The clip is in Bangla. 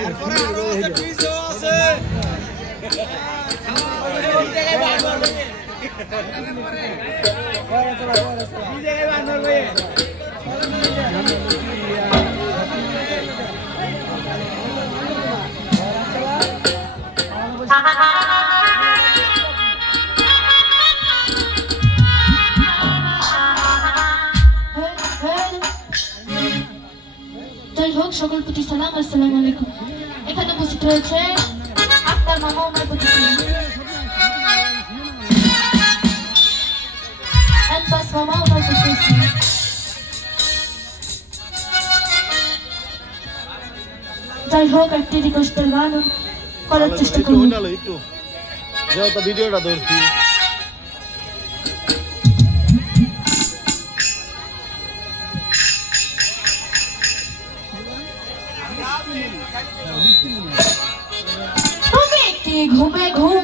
এরপরে আরো আছে পিজও আছে কোন জায়গায় বার করবে এই জায়গায় বার করবে যাই হোক সকল প্রতি সালাম, আসসালামু আলাইকুম। এখানে উপস্থিত রয়েছে আপনার মামা আমার প্রতি মামা আমার প্রতি যাই হোক একটি রিকোয়েস্টের গান করার চেষ্টা করব। একটু যেহেতু ভিডিওটা ধরছি তুমি কি ঘুমে ঘুম